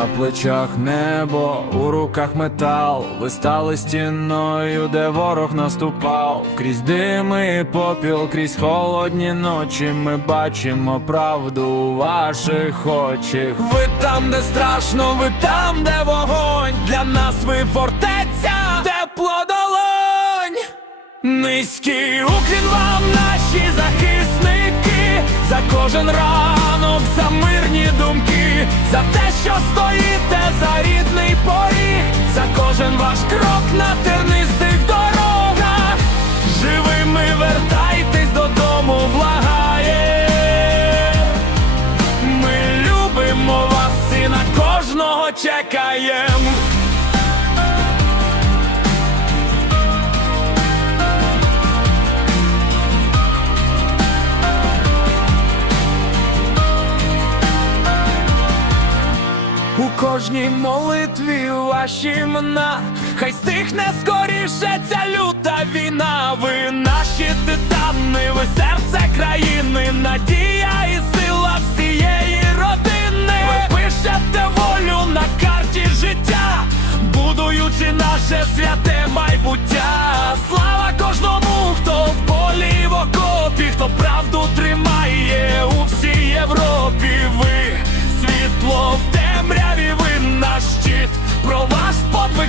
на плечах небо, у руках метал, ви стали стіною, де ворог наступав. Крізь дими попіл, крізь холодні ночі. Ми бачимо правду у ваших очах. Ви там, де страшно, ви там, де вогонь. Для нас ви фортеця, тепло долонь. Низький уклін вам, наші за те, що стоїте за рідний поріг, за кожен ваш крок на тернистих дорогах. Живими вертайтесь додому, благає. Ми любимо вас і на кожного чекаємо. Кожній молитві ваші імена, хай стихне скоріше ця люта війна. Ви наші титани, ви серце країни, надія і сила всієї родини. Ви пишете волю на карті життя, будуючи наше святе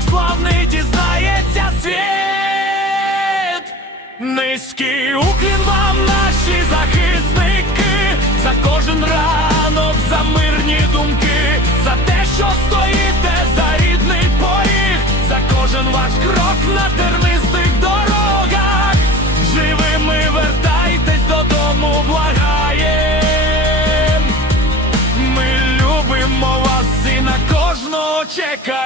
подвиг славний дізнається світ. Низький уклін вам, наші захисники, за кожен ранок, за мирні думки, за те, що стоїте за рідний поріг, за кожен ваш крок на тернистих дорогах. Живими вертайтесь додому, благаєм. Ми любимо вас і на кожного чекаєм.